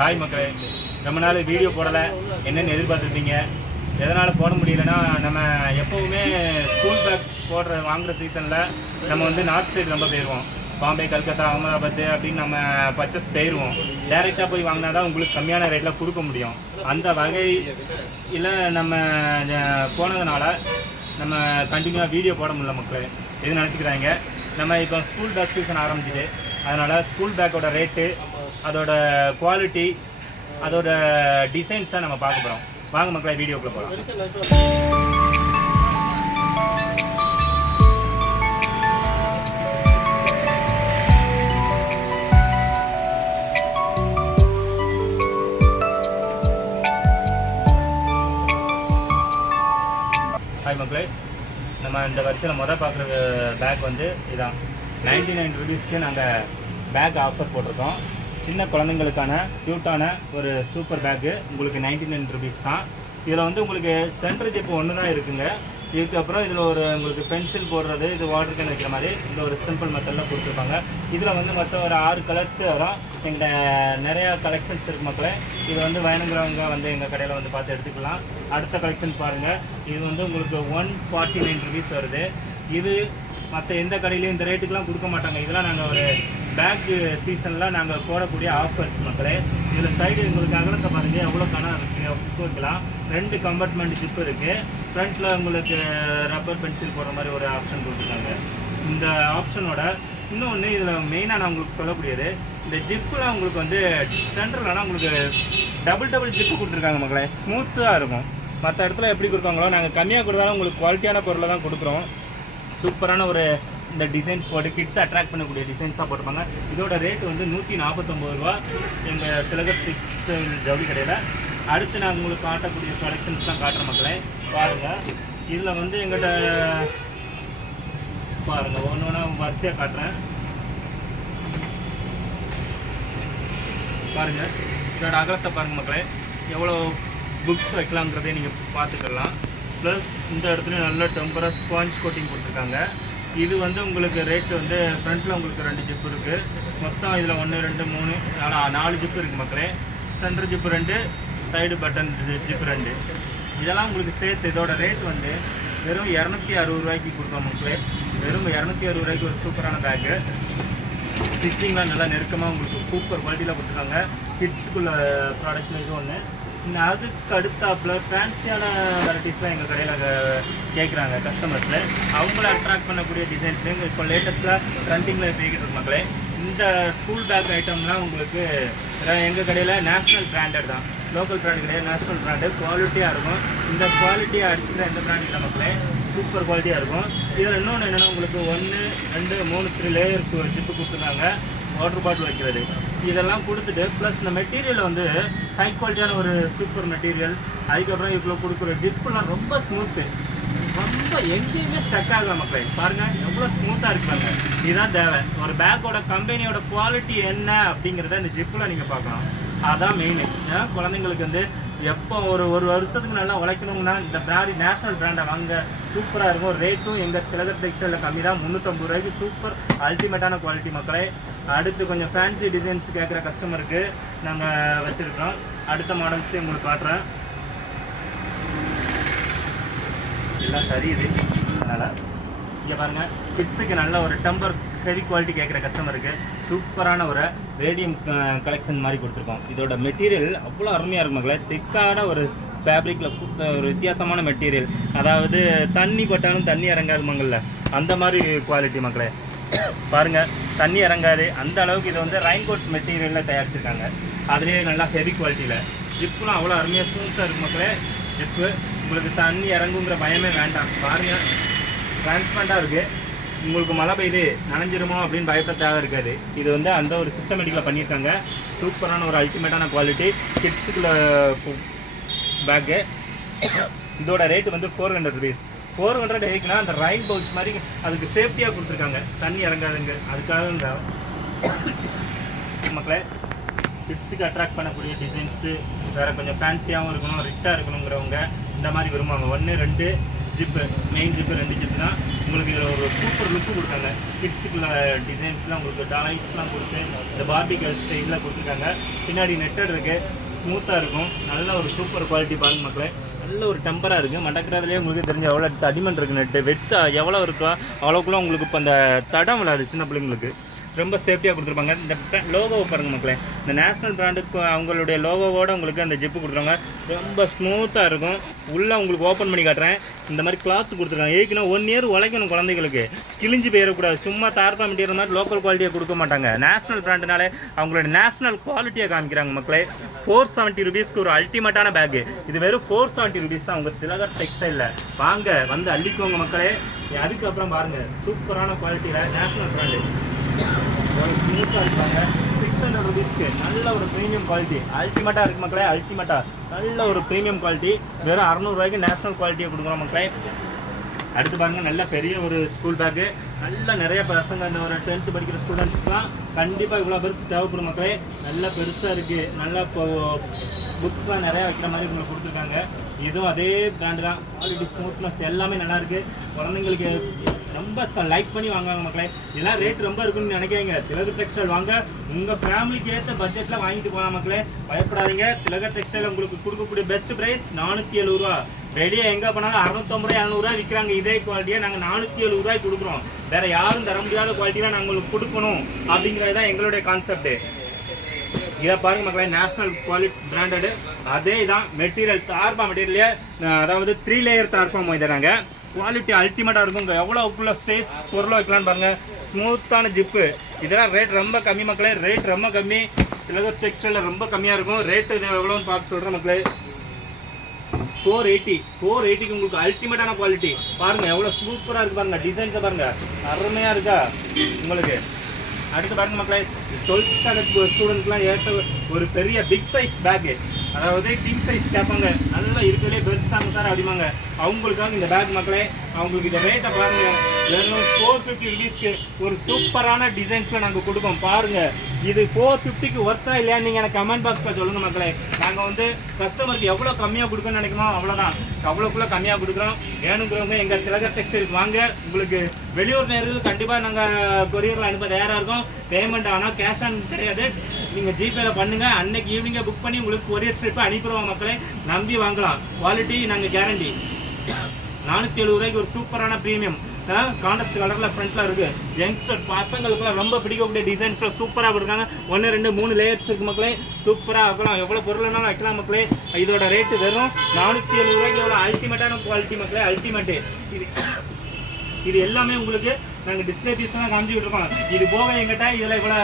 Hi மக்களே ரொம்ப நாள் வீடியோ போடலை. என்னென்னு எதிர்பார்த்துருப்பீங்க. எதனால் போட முடியலன்னா நம்ம எப்போவுமே ஸ்கூல் பேக் போடுற வாங்குகிற சீசனில் நம்ம வந்து நார்த் சைடு ரொம்ப போயிடுவோம் பாம்பே கல்கத்தா அகமதாபாத் அப்படின்னு நம்ம பர்ச்சேஸ் போயிடுவோம் டேரெக்டாக போய் வாங்கினா தான் உங்களுக்கு கம்மியான ரேட்டில் கொடுக்க முடியும். அந்த வகை இல்லை நம்ம போனதுனால நம்ம கண்டினியூவாக வீடியோ போட முடியல மக்கள். எது நினச்சிக்கிறாங்க? நம்ம இப்போ ஸ்கூல் பேக் சீசன் ஆரம்பிச்சிது அதனால் ஸ்கூல் பேக்கோட ரேட்டு அதோட குவாலிட்டி அதோட டிசைன்ஸ் தான் நம்ம பார்க்க போகிறோம் வாங்க மக்களை வீடியோக்குள்ளே போகலாம் ஹாய் மக்களே. நம்ம இந்த வருஷத்தில் மொதல் பார்க்குற பேக் வந்து இதான். நைன்டி நைன் ருபீஸ்க்கு நாங்கள் பேக் ஆஃபர் போட்டிருக்கோம். சின்ன குழந்தைங்களுக்கான க்யூட்டான ஒரு சூப்பர் பேக்கு உங்களுக்கு நைன்டி நைன் ருபீஸ் தான். இதில் வந்து உங்களுக்கு சென்டர் ஜிப்பு ஒன்று தான் இருக்குங்க. இதுக்கப்புறம் இதில் ஒரு உங்களுக்கு பென்சில் போடுறது இது வாட்டர் கேன் வைக்கிற மாதிரி இந்த ஒரு சிம்பிள் மெத்தடில் கொடுத்துருப்பாங்க. இதில் வந்து மொத்தம் ஒரு ஆறு கலர்ஸ் வரும். எங்கிட்ட நிறையா கலெக்ஷன்ஸ் இருக்கு மக்களே. இது வந்து வேணுங்கிறவங்க வந்து எங்கள் கடையில் வந்து பார்த்து எடுத்துக்கலாம். அடுத்த கலெக்ஷன் பாருங்கள் இது வந்து உங்களுக்கு ஒன் ஃபார்ட்டி நைன் ருபீஸ் வருது. இது மற்ற எந்த கடையிலையும் இந்த ரேட்டுக்கெலாம் கொடுக்க மாட்டாங்க. இதெல்லாம் நாங்கள் ஒரு பேக் சீசனில் நாங்கள் போடக்கூடிய ஆஃபர்ஸ் மக்களே இதில் சைடு உங்களுக்கு அகலத்தை பாருங்கள் எவ்வளோ கணம் இருக்குது வைக்கலாம் ரெண்டு கம்பார்ட்மெண்ட் ஜிப் இருக்குது ஃப்ரண்ட்டில் உங்களுக்கு ரப்பர் பென்சில் போடுற மாதிரி ஒரு ஆப்ஷன் கொடுத்துருக்காங்க. இந்த ஆப்ஷனோட இன்னொன்று இதில் மெயினாக நான் உங்களுக்கு சொல்லக்கூடியது இந்த ஜிப்பில் உங்களுக்கு வந்து சென்டர்லலாம் உங்களுக்கு டபுள் டபுள் ஜிப்பு கொடுத்துருக்காங்க மக்களே. ஸ்மூத்தாக இருக்கும். மற்ற இடத்துல எப்படி கொடுத்தாங்களோ நாங்கள் கம்மியாக கொடுத்தாலும் உங்களுக்கு குவாலிட்டியான பொருளை தான் கொடுக்குறோம். சூப்பரான ஒரு இந்த டிசைன்ஸ் போட்டு கிட்ஸ் அட்ராக்ட் பண்ணக்கூடிய டிசைன்ஸாக போட்டிருப்பாங்க. இதோட ரேட் வந்து நூற்றி நாற்பத்தொம்பது ரூபா. எங்கள் திலக பிக்ஸ் ஜவுளி கடையில். அடுத்து நான் உங்களுக்கு காட்டக்கூடிய கலெக்ஷன்ஸ் தான் காட்டுற மக்களே. பாருங்கள் இதில் வந்து எங்கிட்ட பாருங்கள் ஒன்று ஒன்றா வரிசையாக காட்டுறேன். பாருங்கள் இதோட அகலத்தை பாருங்க மக்களே. எவ்வளோ புக்ஸ் வைக்கலாங்கிறதே நீங்கள் பார்த்துக்கலாம். ப்ளஸ் இந்த இடத்துல நல்ல டெம்பராக ஸ்பாஞ்ச் கோட்டிங் கொடுத்துருக்காங்க. இது வந்து உங்களுக்கு ரேட்டு வந்து ஃப்ரண்ட்டில் உங்களுக்கு ரெண்டு ஜிப்பு இருக்குது மொத்தம் இதில் ஒன்று ரெண்டு மூணு நாலு நாலு ஜிப்பு இருக்குது மக்களே. சென்டர் ஜிப்பு ரெண்டு சைடு பட்டன் ஜிப்பு ரெண்டு. இதெல்லாம் உங்களுக்கு சேர்த்து இதோட ரேட் வந்து வெறும் இரநூத்தி அறுபது ரூபாய்க்கு கொடுத்தோம் மக்களே. வெறும் இரநூத்தி அறுபது ரூபாய்க்கு ஒரு சூப்பரான பேக்கு ஸ்டிச்சிங்லாம் நல்லா நெருக்கமாக உங்களுக்கு சூப்பர் குவாலிட்டியில் கொடுத்துருக்காங்க. கிட்ஸுக்குள்ள ப்ராடக்ட்ல இது ஒன்று அதுக்கு அடுத்தாப்புல ஃபேன்சியான வெரைட்டிஸ்லாம் எங்கள் கடையில் கேட்குறாங்க கஸ்டமர்ஸில் அவங்கள அட்ராக்ட் பண்ணக்கூடிய டிசைன்ஸ் இப்போ லேட்டஸ்ட்டாக ட்ரெண்டிங்கில் போய்கிட்டு இருக்கு மக்களே. இந்த ஸ்கூல் பேக் ஐட்டம்லாம் உங்களுக்கு எங்கள் கடையில் நேஷ்னல் பிராண்டட் தான். லோக்கல் பிராண்ட் கிடையாது நேஷ்னல் பிராண்டு குவாலிட்டியாக இருக்கும். இந்த குவாலிட்டியை அடிச்சுக்கிற எந்த பிராண்ட் இல்லை மக்களே சூப்பர் குவாலிட்டியாக இருக்கும். இதில் இன்னொன்று என்னென்னா உங்களுக்கு ஒன்று ரெண்டு மூணு த்ரீ லேயர் ஜிப்பு கொடுத்துருக்காங்க. வாட்டர் பாட்டில் வைக்கிறது. இதெல்லாம் கொடுத்துட்டு ப்ளஸ் இந்த மெட்டீரியல் வந்து ஹை குவாலிட்டியான ஒரு சூப்பர் மெட்டீரியல் அதுக்கப்புறம் இவ்வளோ கொடுக்குற ஜிப்புலாம் ரொம்ப ஸ்மூத்து ரொம்ப எங்கேயுமே ஸ்டக் ஆகல மக்களே பாருங்க எவ்வளோ ஸ்மூத்தாக இருப்பாங்க இதுதான் தேவை. ஒரு பேக்கோட கம்பெனியோட குவாலிட்டி என்ன அப்படிங்கிறத இந்த ஜிப்பில் நீங்கள் பார்க்கலாம். அதான் மெயின் குழந்தைங்களுக்கு வந்து எப்போ ஒரு ஒரு வருஷத்துக்கு நல்லா உழைக்கணும்னா இந்த பிராண்ட் நேஷனல் பிராண்டை வாங்க சூப்பராக இருக்கும். ரேட்டும் எங்கள் திலகர் டெக்ஸ்டைலில் கம்மி தான். முந்நூற்றம்பது ரூபாய்க்கு சூப்பர் அல்டிமேட்டான குவாலிட்டி மக்களே. அடுத்து கொஞ்சம் ஃபேன்சி டிசைன்ஸ் கேட்குற கஸ்டமருக்கு நாங்கள் வச்சுருக்கிறோம். அடுத்த மாடல்ஸையும் உங்களுக்கு காட்டுறேன். எல்லாம் சரியுது அதனால் இங்கே பாருங்கள் கிட்ஸுக்கு நல்ல ஒரு டம்பர் ஹெவி குவாலிட்டி கேட்குற கஸ்டமருக்கு சூப்பரான ஒரு ரேடியம் கலெக்ஷன் மாதிரி கொடுத்துருக்கோம். இதோட மெட்டீரியல் அவ்வளோ அருமையாக இருக்கும் மக்களே. திக்கான ஒரு ஃபேப்ரிக்கில் ஒரு வித்தியாசமான மெட்டீரியல் அதாவது தண்ணி பட்டாலும் தண்ணி இறங்காது மங்களில். அந்த மாதிரி குவாலிட்டி மக்களே. பாருங்கள் தண்ணி இறங்காது. அந்த அளவுக்கு இது வந்து ரெயின்கோட் மெட்டீரியலில் தயாரிச்சிருக்காங்க. அதுலேயே நல்லா ஹெவி குவாலிட்டியில் ஜிப்புலாம் அவ்வளோ அருமையாக ஸ்மூத்தாக இருக்கும் மக்களே. ஜிப்பு உங்களுக்கு தண்ணி இறங்குங்கிற பயமே வேண்டாம். பாருங்கள் டிரான்ஸ்பரண்ட்டாக இருக்குது உங்களுக்கு மழை பெய்யுது நனைஞ்சிருமோ அப்படின்னு பயப்பட தேவை இருக்காது. இது வந்து அந்த ஒரு சிஸ்டமேட்டிக்கில் பண்ணியிருக்காங்க. சூப்பரான ஒரு அல்டிமேட்டான குவாலிட்டி கிட்ஸுக்குள்ள பேக்கு இதோட ரேட்டு வந்து four hundred rupees four hundred எதுக்குன்னா அந்த ரைன் பவுச் மாதிரி அதுக்கு சேஃப்டியாக கொடுத்துருக்காங்க. தண்ணி இறங்காதுங்க. அதுக்காக இந்த மக்களே கிட்ஸுக்கு அட்ராக்ட் பண்ணக்கூடிய டிசைன்ஸு வேறு கொஞ்சம் ஃபேன்சியாகவும் இருக்கணும் ரிச்சாக இருக்கணுங்கிறவங்க இந்த மாதிரி விரும்புவாங்க. ஒன்று ரெண்டு ஜிப்பு மெயின் ஜிப்பு ரெண்டு ஜிப்பு தான். உங்களுக்கு இதில் ஒரு சூப்பர் லுக்கு கொடுத்தாங்க. கிட்ஸுக்குள்ள டிசைன்ஸ்லாம் உங்களுக்கு டாய்ஸ்லாம் கொடுத்து இந்த பார்பி கேர்ள் ஸ்டைலில் கொடுத்துருக்காங்க. பின்னாடி நெட்டட் இருக்குது ஸ்மூத்தாக இருக்கும். நல்ல ஒரு சூப்பர் குவாலிட்டி பாருங்க மக்களே. நல்ல ஒரு டெம்பராக இருக்குது மடக்கிறதுலேயே உங்களுக்கு தெரிஞ்ச எவ்வளோ தடிமன் இருக்குது நெட்டு வெட்டு எவ்வளோ இருக்கோ? அவ்வளோக்குள்ள உங்களுக்கு இப்போ அந்த தடம் விழாது சின்ன பிள்ளைங்களுக்கு. ரொம்ப சேஃப்டியாக கொடுத்துருப்பாங்க. இந்த லோகோவை பாருங்கள் மக்களே. இந்த நேஷ்னல் பிராண்டுக்கு அவங்களுடைய லோகோவோட உங்களுக்கு அந்த ஜிப்பு கொடுத்துருவாங்க. ரொம்ப ஸ்மூத்தாக இருக்கும். உள்ளே உங்களுக்கு ஓப்பன் பண்ணி காட்டுறேன். இந்த மாதிரி கிளாத் கொடுத்துருக்காங்க. ஏற்கனவே ஒன் இயர் உழைக்கணும் குழந்தைகளுக்கு. கிழிஞ்சு போயிடக்கூடாது சும்மா தார்ப்பா மெட்டீரியல் மாதிரி லோக்கல் குவாலிட்டியை கொடுக்க மாட்டாங்க. நேஷனல் பிராண்டுனாலே அவங்களோட நேஷனல் குவாலிட்டியை காமிக்கிறாங்க மக்களே. ஃபோர் செவன்ட்டி ருபீஸ்க்கு ஒரு அல்டிமேட்டான பேக்கு இது வெறும் ஃபோர் செவன்ட்டி ருபீஸ் தான். உங்கள் திலகர் டெக்ஸ்டைலில் வாங்க வந்து அள்ளிக்கோங்க மக்களே. அதுக்கப்புறம் பாருங்கள் சூப்பரான குவாலிட்டியில் நேஷனல் பிராண்டு ஒரு இருப்பாங்க சிக்ஸ் ஹண்ட்ரட் ருபீஸ்க்கு நல்ல ஒரு ப்ரீமியம் குவாலிட்டி அல்டிமேட்டாக இருக்கு மக்களே அல்டிமேட்டாக நல்ல ஒரு ப்ரீமியம் குவாலிட்டி வெறும் அறநூறுவாய்க்கு நேஷனல் குவாலிட்டியை கொடுக்குறோம் மக்களே. அடுத்து பாருங்கள் நல்ல பெரிய ஒரு ஸ்கூல் பேக்கு நல்ல நிறைய பசங்க இந்த ஒரு டென்த்து படிக்கிற ஸ்டூடெண்ட்ஸ்லாம் கண்டிப்பாக இவ்வளோ பெருசு தேவைப்படும் மக்களே. நல்ல பெருசாக இருக்குது நல்லா இப்போ புக்ஸ்லாம் நிறையா வைக்கிற மாதிரி உங்களுக்கு கொடுத்துருக்காங்க. இதுவும் அதே பிராண்டு தான். குவாலிட்டி ஸ்மூத்னஸ் எல்லாமே நல்லாயிருக்கு குழந்தைங்களுக்கு ரொம்ப லைக் பண்ணி வாங்குவாங்க மக்களே. இதெல்லாம் ரேட் ரொம்ப இருக்குன்னு நினைக்காங்க திலகர் டெக்ஸ்டைல் வாங்க. உங்கள் ஃபேமிலிக்கு ஏற்ற பட்ஜெட்டில் வாங்கிட்டு போகலாம் மக்களே. பயப்படாதீங்க. திலகர் டெக்ஸ்டைல் உங்களுக்கு கொடுக்கக்கூடிய பெஸ்ட் ப்ரைஸ் நானூற்றி எழுபது ரூபா. வெளியே எங்கே போனாலும் அறுநூத்தம்பது ரூபா இரநூறுவா விற்கிறாங்க இதே குவாலிட்டியாக நாங்கள் நானூற்றி எழுபது ரூபாய்க்கு கொடுக்குறோம். வேற யாரும் தர முடியாத குவாலிட்டியில் நாங்கள் உங்களுக்கு கொடுக்கணும் அப்படிங்கிறது தான் எங்களுடைய கான்செப்ட்டு இதை பாருங்க மக்களே நேஷனல் குவாலிட்டி பிராண்டடு அதே தான் மெட்டீரியல் தார்பா மெட்டீரியலே அதாவது த்ரீ லேயர் தார்பா மொய்தராங்க குவாலிட்டி அல்டிமேட்டாக இருக்கும் எவ்வளோ உள்ள ஸ்பேஸ் பொருளை வைக்கலான்னு பாருங்கள் ஸ்மூத்தான ஜிப்பு இதெல்லாம் ரேட் ரொம்ப கம்மி மக்களே. ரேட் ரொம்ப கம்மி. திலகர் டெக்ஸ்டைலில் ரொம்ப கம்மியாக இருக்கும். ரேட்டு இது எவ்வளோன்னு பார்த்து சொல்கிறேன் மக்களே. ஃபோர் எயிட்டி ஃபோர் எயிட்டிக்கு உங்களுக்கு அல்டிமேட்டான குவாலிட்டி பாருங்கள் எவ்வளோ சூப்பராக இருக்கு பாருங்கள் டிசைன்ஸை பாருங்கள் அருமையாக இருக்கா? உங்களுக்கு. அடுத்து பாருங்கள் மக்களே டுவெல்த் ஸ்டாண்டர்ட் ஸ்டூடெண்ட்ஸ்லாம் ஏற்ற ஒரு பெரிய பிக் சைஸ் பேக்கு அதாவது கிங் சைஸ் கேட்பாங்க. நல்லா இருக்கிறதுலே பெருசு தாங்க சார் அப்படிமாங்க அவங்களுக்காக இந்த பேக் மக்களே அவங்களுக்கு இந்த ரேட்டை பாருங்க. வெறும் ஃபோர் ஃபிஃப்டி ருபீஸ்க்கு ஒரு சூப்பரான டிசைன்ஸில் நாங்கள் கொடுப்போம். பாருங்க. இது ஃபோர் ஃபிஃப்டிக்கு ஒர்த்தா இல்லையா நீங்கள் எனக்கு கமெண்ட் பாக்ஸில் சொல்லுங்கள் மக்களே. நாங்கள் வந்து கஸ்டமருக்கு எவ்வளோ கம்மியாக கொடுக்கணும்னு நினைக்கணும் அவ்வளோதான் அவ்வளோக்குள்ளே கம்மியாக கொடுக்குறோம். வேணுங்கிறவங்க எங்கள் திலகர் டெக்ஸ்டைல் வாங்க. உங்களுக்கு வெளியூர் நேரில் கண்டிப்பாக நாங்கள் கொரியரில் அனுப்ப தயாராக இருக்கோம். பேமெண்ட் ஆனால் கேஷ் ஆன் கிடையாது. நீங்கள் ஜிபேல பண்ணுங்கள் அன்னைக்கு ஈவினிங்கே புக் பண்ணி உங்களுக்கு ஒரே ஸ்ட்ரிப்பை அனுப்பிடுவோம் மக்களே. நம்பி வாங்கலாம். குவாலிட்டி நாங்கள் கேரண்டி நானூற்றி எழுபது ரூபாய்க்கு ஒரு சூப்பரான ப்ரீமியம் கான்டஸ்ட் கலரில் ஃப்ரண்ட்டில் இருக்குது யங்ஸ்டர் பசங்களுக்குலாம் ரொம்ப பிடிக்கக்கூடிய டிசைன்ஸில் சூப்பராக இருக்காங்க ஒன்று ரெண்டு மூணு லேயர்ஸ் இருக்கு மக்களே. சூப்பராக வைக்கலாம். எவ்வளோ பொருள்னாலும் வைக்கலாம் மக்களே. இதோட ரேட்டு வெறும் நானூற்றி எழுபது ரூபாய்க்கு எவ்வளோ அல்டிமேட்டான குவாலிட்டி மக்களே. அல்டிமேட்டு இது இது எல்லாமே உங்களுக்கு நாங்கள் டிஸ்பிளே பீஸ் தான் காமிச்சிக்கிட்டு இருக்கோம் இது போக எங்கிட்ட இதில் இவ்வளோ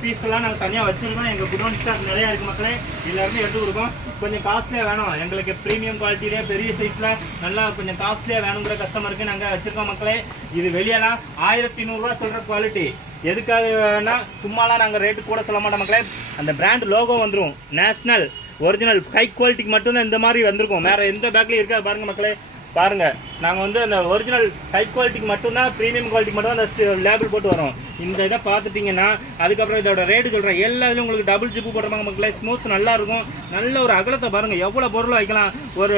பீஸ் எல்லாம் நாங்கள் தனியாக வச்சுருக்கோம். எங்கள் குடோன் ஸ்டாக் நிறையா இருக்குது மக்களே. எல்லாருமே எடுத்து கொடுப்போம். கொஞ்சம் காஸ்ட்லியாக வேணும். எங்களுக்கு ப்ரீமியம் குவாலிட்டியிலே பெரிய சைஸில் நல்லா கொஞ்சம் காஸ்ட்லியாக வேணுங்கிற கஸ்டமருக்கு நாங்கள் வச்சுருக்கோம் மக்களே. இது வெளியெல்லாம் ஆயிரத்தி நூறுரூவா சொல்கிற குவாலிட்டி எதுக்காக வேணால் சும்மாலாம் நாங்கள் ரேட்டு கூட சொல்ல மாட்டோம் மக்களே. அந்த பிராண்ட் லோகோ வந்துடும் நேஷ்னல் ஒரிஜினல் ஹை குவாலிட்டிக்கு மட்டும்தான் இந்த மாதிரி வந்திருக்கும். வேறு எந்த பேக்லேயும் இருக்காது பாருங்கள் மக்களே. பாருங்கள் நாங்கள் வந்து அந்த ஒரிஜினல் ஹை குவாலிட்டிக்கு மட்டும்தான் ப்ரீமியம் குவாலிட்டிக்கு மட்டும் அந்த லேபிள் போட்டு வரோம். இந்த இதை பார்த்துட்டிங்கன்னா அதுக்கப்புறம் இதோட ரேட்டு சொல்கிறேன் எல்லாத்துலையும் உங்களுக்கு டபுள் ஜிப்பு போடுறாங்க மக்களே ஸ்மூத் நல்லாயிருக்கும். நல்ல ஒரு அகலத்தை பாருங்கள் எவ்வளோ பொருள் வைக்கலாம். ஒரு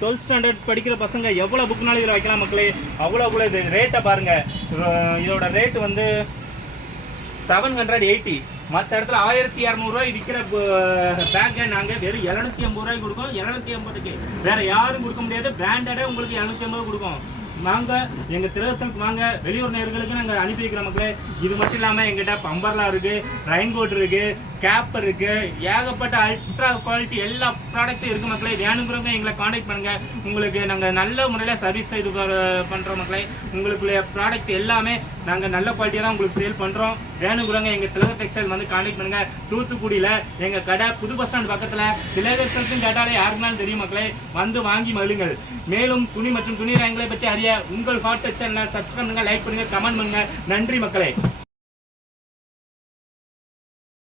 டுவெல்த் ஸ்டாண்டர்ட் படிக்கிற பசங்க எவ்வளோ புக்னாலும் இதில் வைக்கலாம் மக்களே. அவ்வளோ அவ்வளோ இது ரேட்டை பாருங்கள் இதோட ரேட்டு வந்து செவன் ஹண்ட்ரட் எயிட்டி மற்ற இடத்துல ஆயிரத்தி இரநூறுவா விற்கிற பேக்கை நாங்கள் வெறும் எழுநூத்தி ஐம்பது ரூபாய்க்கு கொடுக்கோம். எழுநூத்தி ஐம்பதுக்கு. வேற யாரும் கொடுக்க முடியாது. பிராண்டடே உங்களுக்கு எழுநூத்தி ஐம்பது கொடுக்கும். வாங்க எங்க திருவசனுக்கு வாங்க. வெளியூர் நேர்களுக்கு நாங்கள் அனுப்பி வைக்கிற மக்களே இது மட்டும் இல்லாமல் எங்கிட்ட பம்பர்லா இருக்கு ரெயின் கோட் இருக்கு கேப் இருக்கு. ஏகப்பட்ட அல்ட்ரா குவாலிட்டி எல்லா ப்ராடக்ட்டும் இருக்கு மக்களே. வேணுங்கிறவங்க எங்களை காண்டாக்ட் பண்ணுங்க. உங்களுக்கு நாங்கள் நல்ல முறையில் சர்வீஸ் இது பண்ணுறோம் மக்களே. உங்களுக்குள்ள ப்ராடக்ட் எல்லாமே நாங்கள் நல்ல குவாலிட்டியாக தான் உங்களுக்கு சேல் பண்ணுறோம் வேணுங்கிறவங்க எங்கள் திலகர் டெக்ஸ்டைல் வந்து காண்டாக்ட் பண்ணுங்க. தூத்துக்குடியில் எங்கள் கடை புது பஸ் ஸ்டாண்ட் பக்கத்தில் திலகர் செல்ஃப்னு கேட்டாலே யாருக்குனாலும் தெரியும் மக்களே. வந்து வாங்கி மழுங்கள் மேலும் துணி மற்றும் துணி ரேங்களை பற்றி அறிய உங்கள் ஹாட் சேனலை சப்ஸ்கிரைப் பண்ணுங்கள் லைக் பண்ணுங்கள் கமெண்ட் பண்ணுங்கள் நன்றி மக்களே.